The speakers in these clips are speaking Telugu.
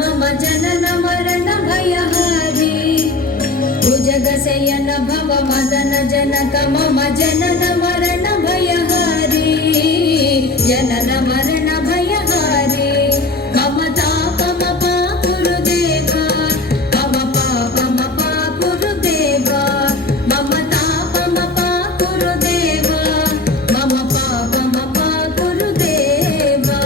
मम जनन मरण भयहारी भुजगशयन भव मदन जनक मम जनन मरण भयहारी जनन मरण भयहारी मम तापम पाकुरुदेवा मम पापम पाकुरुदेवा मम तापम पाकुरुदेवा मम पापम पाकुरुदेवा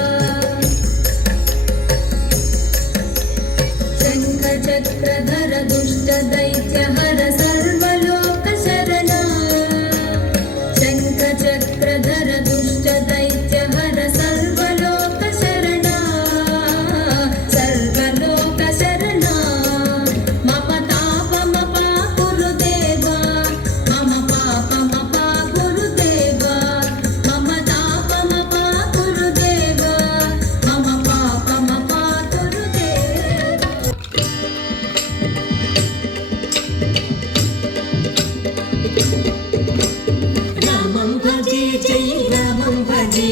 शङ्खचक्रधर दुष्ट दैत्य हर सर्वलोक शरणा शङ्खचक्रधर दुष्ट दैत्य हर सर्वलोक शरणा सर्वलोक शरणा मम तापम पाकुरुदेवा मम पापम पाकुरुदेवा मम तापम पाकुरुदेवा मम पापम पाकुरुदेवा రామం భజే జై రామం భజే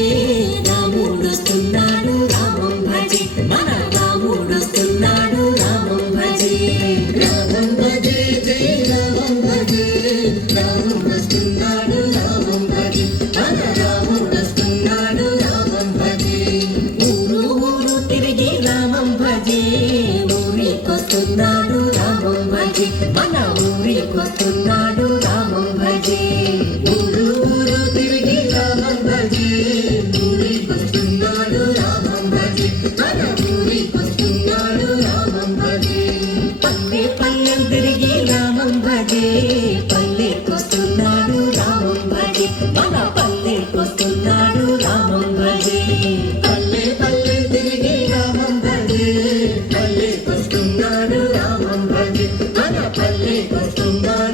రాముడొస్తున్నాడు రామం భజే మన రాముడొస్తున్నాడు రామం భజే రామం భజే జై రామం భజే రాముడొస్తున్నాడు రామం భజే మన రాముడొస్తున్నాడు రామం భజే ఊరు ఊరు తిరిగి రామం భజే ఊరికొస్తున్నాడు రామం భజే మన ఊరికొస్తున్నాడు రామం భజే ఊరు ఊరు తిరిగి రామం భజే ఊరికొస్తున్నాడు రామం భజే మన ఊరికొస్తున్నాడు రామం భజే పల్లె పల్లెం తిరిగి రామం భజే పల్లెకొస్తున్నాడు రామం భజే మన పల్లెకొస్తున్నాడు రామం భజే పల్లె పల్లె తిరిగి రామం భజే పల్లెకొస్తున్నాడు రామం భజే మన పల్లెకొస్తున్నాడు